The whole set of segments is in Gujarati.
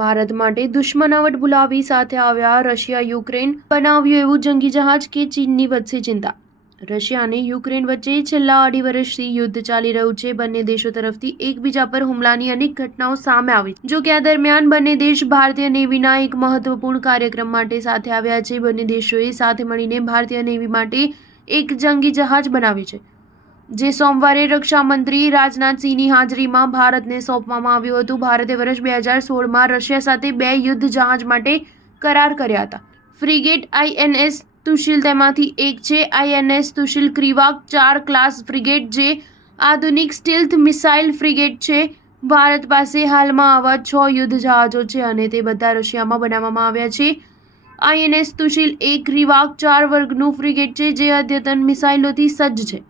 ભારત માટે દુશ્મનાવટ બોલાવી સાથે આવ્યા રશિયા યુક્રેન બનાવ્યું એવું જંગી જહાજ કે ચીનની વધશે ચિંતા। રશિયા અને યુક્રેન વચ્ચે છેલ્લા 2.5 વર્ષથી યુદ્ધ ચાલી રહ્યું છે। બંને દેશો તરફથી એકબીજા પર હુમલાની અનેક ઘટનાઓ સામે આવી છે। જો કે આ દરમિયાન બંને દેશ ભારતીય નેવીના એક મહત્વપૂર્ણ કાર્યક્રમ માટે સાથે આવ્યા છે। બંને દેશોએ સાથે મળીને ભારતીય નેવી માટે એક જંગી જહાજ બનાવ્યું છે, જે સોમવારે રક્ષા મંત્રી રાજનાથ સિંહની હાજરીમાં ભારતને સોંપવામાં આવ્યું હતું। ભારતે વર્ષ 2016માં રશિયા સાથે 2 યુદ્ધ જહાજ માટે કરાર કર્યા હતા। ફ્રિગેટ INS તુશીલ તેમાંથી એક છે। INS તુશીલ ક્રિવાક 4 ક્લાસ ફ્રિગેટ, જે આધુનિક સ્ટીલ્થ મિસાઇલ ફ્રિગેટ છે। ભારત પાસે હાલમાં આવા 6 યુદ્ધ જહાજો છે અને તે બધા રશિયામાં બનાવવામાં આવ્યા છે। INS તુશીલ એક ક્રિવાક 4 વર્ગનું ફ્રિગેટ છે, જે અદ્યતન મિસાઇલોથી સજ્જ છે।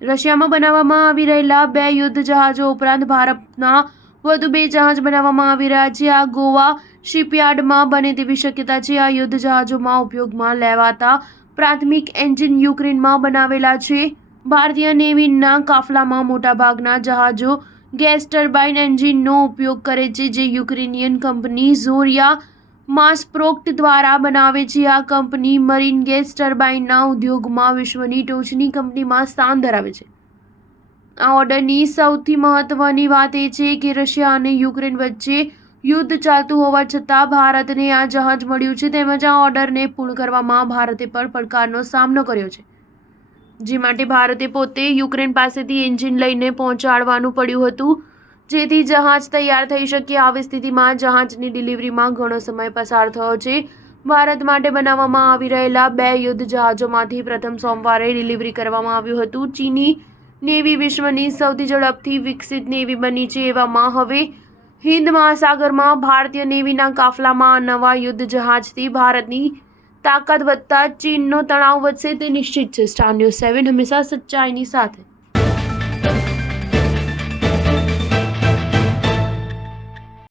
રશિયામાં બનાવવામાં આવી રહેલા 2 યુદ્ધ જહાજો ઉપરાંત ભારતના વધુ 2 જહાજ બનાવવામાં આવી રહ્યા છે। આ ગોવા શિપયાર્ડમાં બને તેવી શક્યતા છે। આ યુદ્ધ જહાજોમાં ઉપયોગમાં લેવાતા પ્રાથમિક એન્જિન યુક્રેનમાં બનાવેલા છે। ભારતીય નેવીના કાફલામાં મોટાભાગના જહાજો ગેસ ટર્બાઇન એન્જિનનો ઉપયોગ કરે છે, જે યુક્રેનિયન કંપની ઝોરિયા માસ્પ્રોક્ટ દ્વારા બનાવે છે। આ કંપની મરીન ગેસ ટર્બાઇનના ઉદ્યોગમાં વિશ્વની ટોચની કંપનીમાં સ્થાન ધરાવે છે। આ ઓર્ડરની સૌથી મહત્વની વાત એ છે કે રશિયા અને યુક્રેન વચ્ચે યુદ્ધ ચાલતું હોવા છતાં ભારતને આ જહાજ મળ્યું છે, તેમજ આ ઓર્ડરને પૂર્ણ કરવામાં ભારતે પણ પડકારનો સામનો કર્યો છે, જે માટે ભારતે પોતે યુક્રેન પાસેથી એન્જિન લઈને પહોંચાડવાનું પડ્યું હતું, જેથી જહાજ તૈયાર થઈ શકે। આવી સ્થિતિમાં જહાજની ડિલિવરીમાં ઘણો સમય પસાર થયો છે। ભારત માટે બનાવવામાં આવી રહેલા 2 યુદ્ધ જહાજોમાંથી પ્રથમ સોમવારે ડિલિવરી કરવામાં આવ્યું હતું। ચીની નેવી વિશ્વની સૌથી ઝડપથી વિકસિત નેવી બની છે। એવામાં હવે હિન્દ મહાસાગરમાં ભારતીય નેવીના કાફલામાં આ નવા યુદ્ધ જહાજથી ભારતની તાકાત વધતા ચીનનો તણાવ વધશે તે નિશ્ચિત છે। સ્ટાર ન્યૂઝ 7 હંમેશા સચ્ચાઈની સાથે।